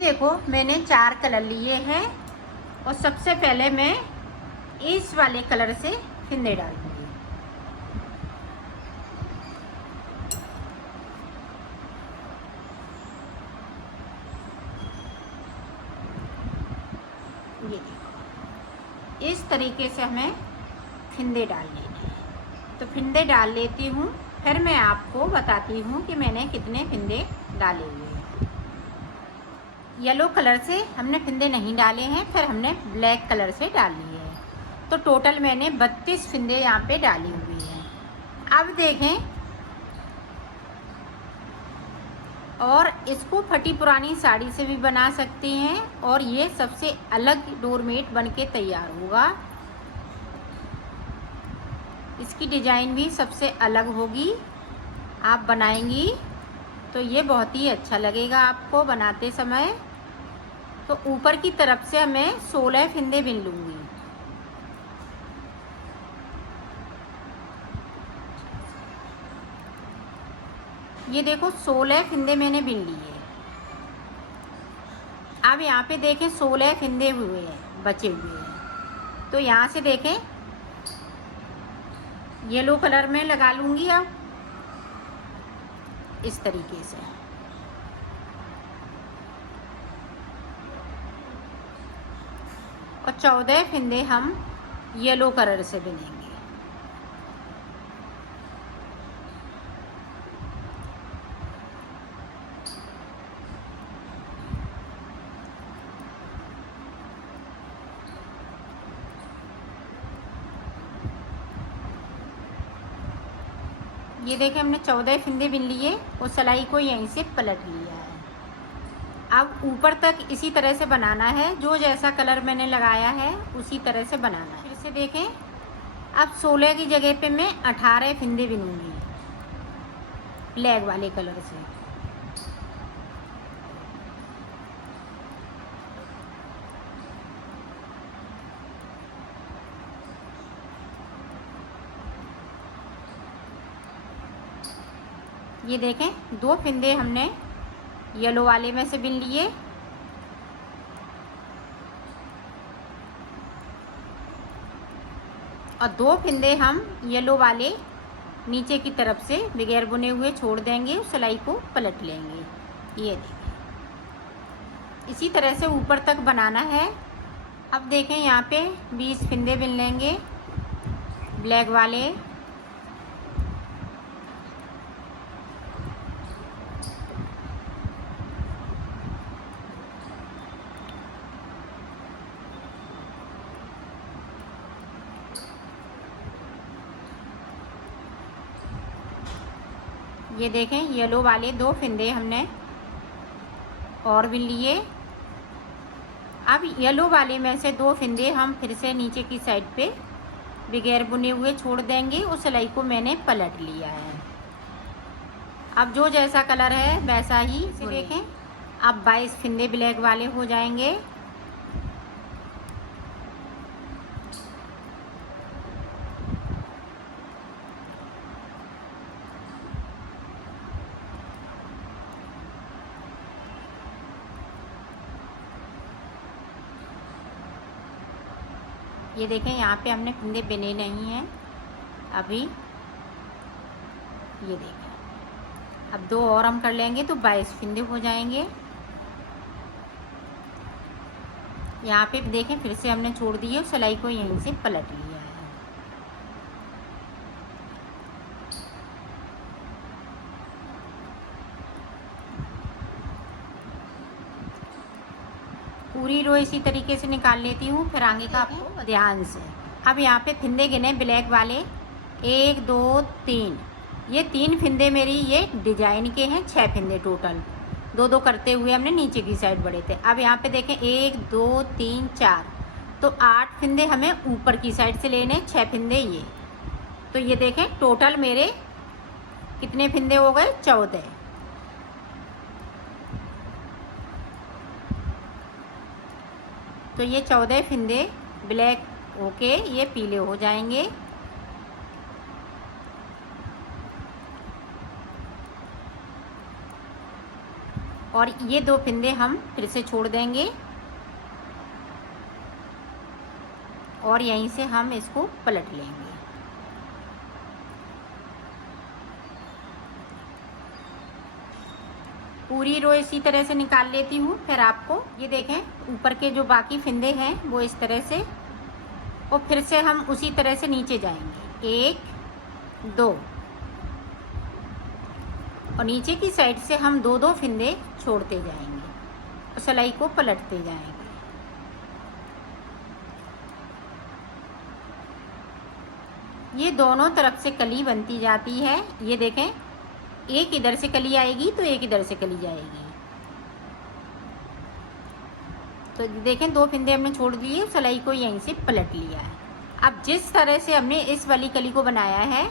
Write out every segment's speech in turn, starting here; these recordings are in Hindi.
देखो मैंने 4 कलर लिए हैं और सबसे पहले मैं इस वाले कलर से फिंदे डालूंगी। ये देखो इस तरीके से हमें फिंदे डाल लेने हैं। तो फिंदे डाल लेती हूँ, फिर मैं आपको बताती हूँ कि मैंने कितने फिंदे डाले हुए हैं। येलो कलर से हमने फिंदे नहीं डाले हैं, फिर हमने ब्लैक कलर से डाल लिए हैं। तो टोटल मैंने 32 फिंदे यहाँ पे डाली हुई हैं। अब देखें, और इसको फटी पुरानी साड़ी से भी बना सकते हैं और ये सबसे अलग डोरमेट बन के तैयार होगा। इसकी डिज़ाइन भी सबसे अलग होगी। आप बनाएंगी तो ये बहुत ही अच्छा लगेगा आपको बनाते समय। तो ऊपर की तरफ से मैं 16 फिंदे बिन लूँगी। ये देखो 16 फिंदे मैंने बिन लिए। अब यहाँ पे देखें 16 फिंदे हुए हैं, बचे हुए हैं। तो यहाँ से देखें येलो कलर में लगा लूँगी अब इस तरीके से। और 14 फिंदे हम येलो कलर से बिनेंगे। ये देखें हमने 14 फिंदे बिन लिए और सिलाई को यहीं से पलट लिया है। अब ऊपर तक इसी तरह से बनाना है, जो जैसा कलर मैंने लगाया है उसी तरह से बनाना है। फिर से देखें, अब 16 की जगह पे मैं 18 फिंदे बिनूंगी ब्लैक वाले कलर से। ये देखें 2 फिंदे हमने येलो वाले में से बिन लिए और 2 फिंदे हम येलो वाले नीचे की तरफ से बगैर बुने हुए छोड़ देंगे, उस सिलाई को पलट लेंगे। ये देखें इसी तरह से ऊपर तक बनाना है। अब देखें यहाँ पे 20 फिंदे बिन लेंगे ब्लैक वाले। ये देखें येलो वाले 2 फिंदे हमने और बिन लिए। अब येलो वाले में से 2 फिंदे हम फिर से नीचे की साइड पे बगैर बुने हुए छोड़ देंगे। उस सिलाई को मैंने पलट लिया है। अब जो जैसा कलर है वैसा ही इसे देखें। अब 22 फिंदे ब्लैक वाले हो जाएंगे। ये देखें यहाँ पे हमने फिंदे बिने नहीं हैं अभी। ये देखें अब 2 और हम कर लेंगे तो 22 फिंदे हो जाएंगे। यहाँ पे देखें फिर से हमने छोड़ दिए, सिलाई को यहीं से पलट लिया है। पूरी रो इसी तरीके से निकाल लेती हूँ, फिर आगे का आपको ध्यान से। अब यहाँ पे फिंदे गिने ब्लैक वाले 1 2 3। ये 3 फिंदे मेरी ये डिजाइन के हैं, 6 फिंदे टोटल। 2 2 करते हुए हमने नीचे की साइड बढ़े थे। अब यहाँ पे देखें 1 2 3 4, तो 8 फिंदे हमें ऊपर की साइड से लेने, 6 फिंदे ये। तो ये देखें टोटल मेरे कितने फिंदे हो गए, 14। तो ये 14 फिंदे ब्लैक होके ये पीले हो जाएंगे। और ये 2 फिंदे हम फिर से छोड़ देंगे और यहीं से हम इसको पलट लेंगे। पूरी रो इसी तरह से निकाल लेती हूँ। फिर आपको ये देखें ऊपर के जो बाकी फिंदे हैं वो इस तरह से, और फिर से हम उसी तरह से नीचे जाएंगे 1 2, और नीचे की साइड से हम 2 फिंदे छोड़ते जाएंगे और सिलाई को पलटते जाएंगे। ये दोनों तरफ से कली बनती जाती है। ये देखें, एक इधर से कली आएगी तो एक इधर से कली जाएगी। तो देखें 2 फिंदे हमने छोड़ दिए, सिलाई को यहीं से पलट लिया है। अब जिस तरह से हमने इस वाली कली को बनाया है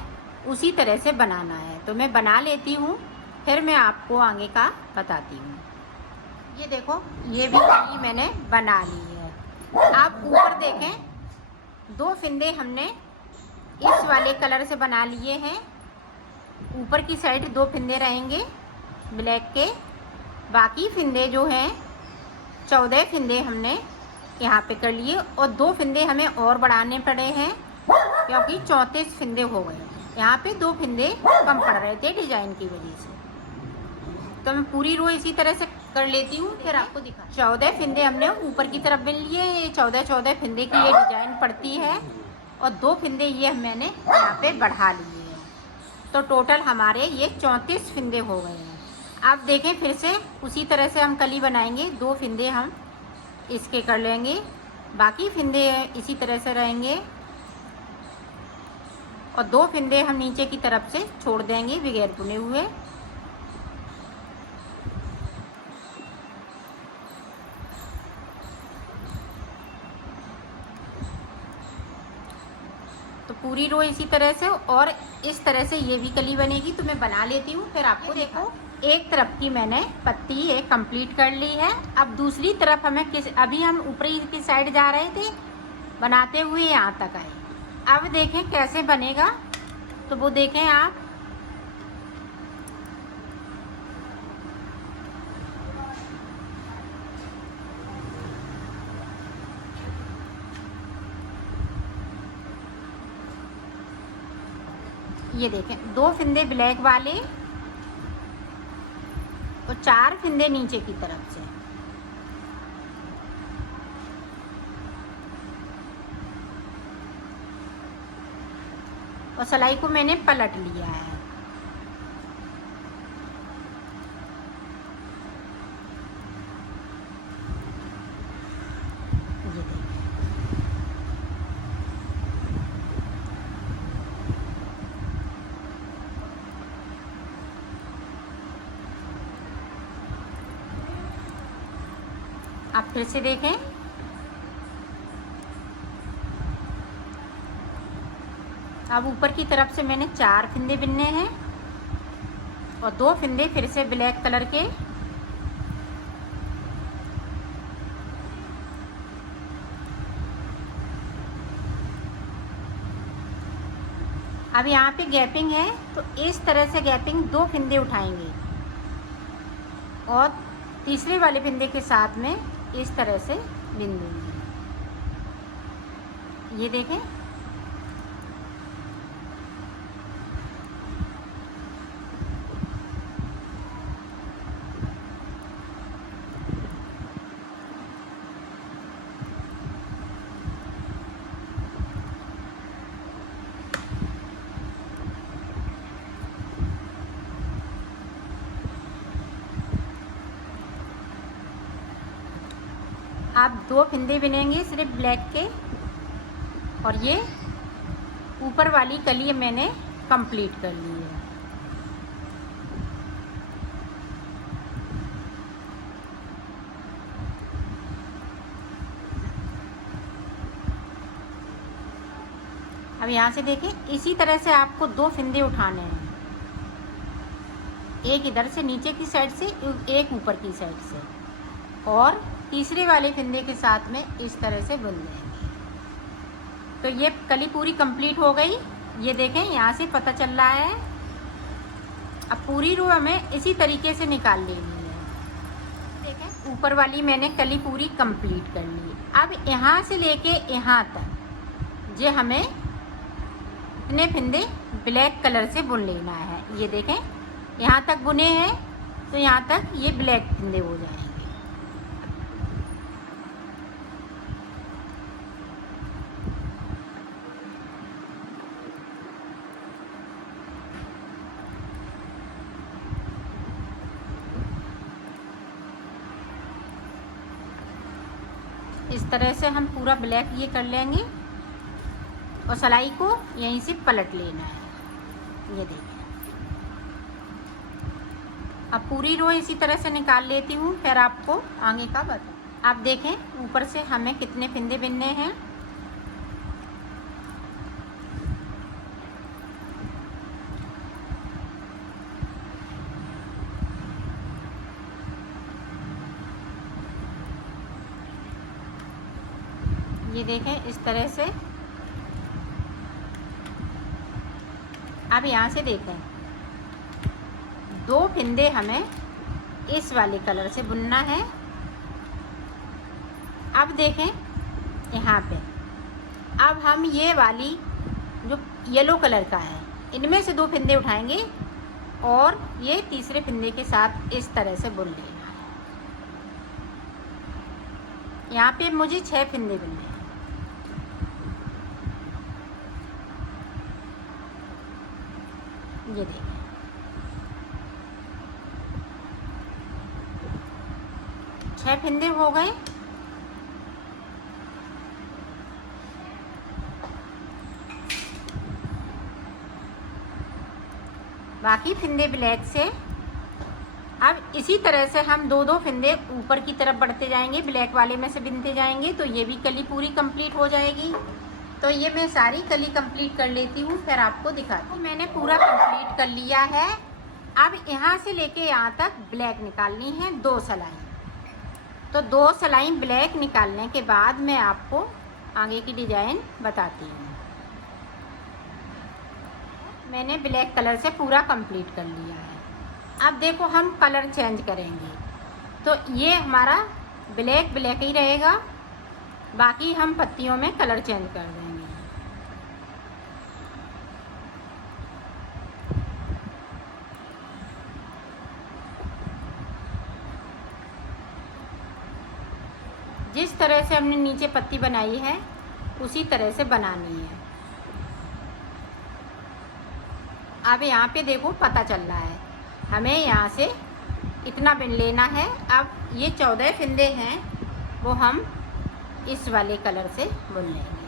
उसी तरह से बनाना है। तो मैं बना लेती हूँ, फिर मैं आपको आगे का बताती हूँ। ये देखो, ये भी कली मैंने बना ली है। आप ऊपर देखें 2 फिंदे हमने इस वाले कलर से बना लिए हैं। ऊपर की साइड 2 फिंदे रहेंगे ब्लैक के, बाकी फिंदे जो हैं 14 फिंदे हमने यहाँ पे कर लिए, और 2 फिंदे हमें और बढ़ाने पड़े हैं क्योंकि 34 फिंदे हो गए। यहाँ पे 2 फिंदे कम पड़ रहे थे डिजाइन की वजह से। तो मैं पूरी रो इसी तरह से कर लेती हूँ, फिर आपको दिखा। 14 फिंदे हमने ऊपर की तरफ बिन लिए। ये 14 फिंदे की ये डिजाइन पड़ती है, और 2 फिंदे ये मैंने यहाँ पे बढ़ा लिए हैं। तो टोटल हमारे ये 34 फिंदे हो गए हैं। अब देखें फिर से उसी तरह से हम कली बनाएंगे। 2 फिंदे हम इसके कर लेंगे, बाकी फिंदे इसी तरह से रहेंगे, और 2 फिंदे हम नीचे की तरफ से छोड़ देंगे बगैर बुने हुए। तो पूरी रो इसी तरह से, और इस तरह से ये भी कली बनेगी। तो मैं बना लेती हूँ, फिर आपको देखो। एक तरफ की मैंने पत्ती एक कंप्लीट कर ली है। अब दूसरी तरफ हमें अभी हम ऊपरी की साइड जा रहे थे बनाते हुए, यहाँ तक आए। अब देखें कैसे बनेगा, तो वो देखें आप। ये देखें 2 फिंदे ब्लैक वाले और 4 फिंदे नीचे की तरफ से। और सिलाई को मैंने पलट लिया है। ये देखिए, आप फिर से देखें। अब ऊपर की तरफ से मैंने 4 फिंदे बिनने हैं और 2 फिंदे फिर से ब्लैक कलर के। अब यहाँ पे गैपिंग है, तो इस तरह से गैपिंग 2 फिंदे उठाएंगे और तीसरे वाले फिंदे के साथ में इस तरह से बिन देंगे। ये देखें, आप 2 फिंदे बिनेंगे सिर्फ ब्लैक के, और ये ऊपर वाली कली मैंने कंप्लीट कर ली है। अब यहाँ से देखें, इसी तरह से आपको 2 फिंदे उठाने हैं, एक इधर से नीचे की साइड से, एक ऊपर की साइड से, और तीसरे वाले फिंदे के साथ में इस तरह से बुन देंगे। तो ये कली पूरी कंप्लीट हो गई। ये देखें, यहाँ से पता चल रहा है। अब पूरी रो हमें इसी तरीके से निकाल लेनी है। ऊपर वाली मैंने कली पूरी कंप्लीट कर ली। अब यहाँ से लेके यहाँ तक जो हमें इतने फिंदे ब्लैक कलर से बुन लेना है। ये देखें यहाँ तक बुने हैं तो यहाँ तक ये ब्लैक फिंदे हो जाएंगे। इस तरह से हम पूरा ब्लैक ये कर लेंगे और सिलाई को यहीं से पलट लेना है। ये देखिए अब पूरी रो इसी तरह से निकाल लेती हूँ, फिर आपको आगे का बता। आप देखें ऊपर से हमें कितने फिंदे बिनने हैं। ये देखें इस तरह से। अब यहाँ से देखें 2 फिंदे हमें इस वाले कलर से बुनना है। अब देखें यहाँ पे, अब हम ये वाली जो येलो कलर का है इनमें से 2 फिंदे उठाएंगे और ये तीसरे फिंदे के साथ इस तरह से बुन लेना है। यहाँ पे मुझे 6 फिंदे बुनने हैं। ये देखिए 6 फिंदे हो गए। बाकी फिंदे ब्लैक से अब इसी तरह से हम 2-2 फिंदे ऊपर की तरफ बढ़ते जाएंगे, ब्लैक वाले में से बिनते जाएंगे तो ये भी कली पूरी कंप्लीट हो जाएगी। तो ये मैं सारी कली कंप्लीट कर लेती हूँ, फिर आपको दिखाती हूँ। मैंने पूरा कंप्लीट कर लिया है। अब यहाँ से लेके यहाँ तक ब्लैक निकालनी है 2 सिलाई। तो 2 सिलाई ब्लैक निकालने के बाद मैं आपको आगे की डिजाइन बताती हूँ। मैंने ब्लैक कलर से पूरा कंप्लीट कर लिया है। अब देखो हम कलर चेंज करेंगे तो ये हमारा ब्लैक ब्लैक ही रहेगा, बाकी हम पत्तियों में कलर चेंज कर देंगे। जिस तरह से हमने नीचे पत्ती बनाई है उसी तरह से बनानी है। अब यहाँ पे देखो पता चल रहा है हमें यहाँ से इतना बिन लेना है। अब ये 14 फिंदे हैं वो हम इस वाले कलर से बुन लेंगे।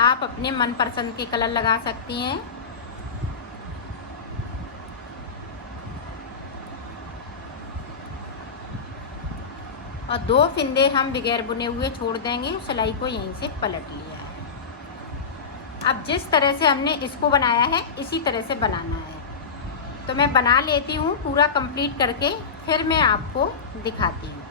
आप अपने मनपसंद के कलर लगा सकती हैं। और 2 फिंदे हम बगैर बुने हुए छोड़ देंगे, सिलाई को यहीं से पलट लिया है। अब जिस तरह से हमने इसको बनाया है इसी तरह से बनाना है। तो मैं बना लेती हूँ पूरा कंप्लीट करके, फिर मैं आपको दिखाती हूँ।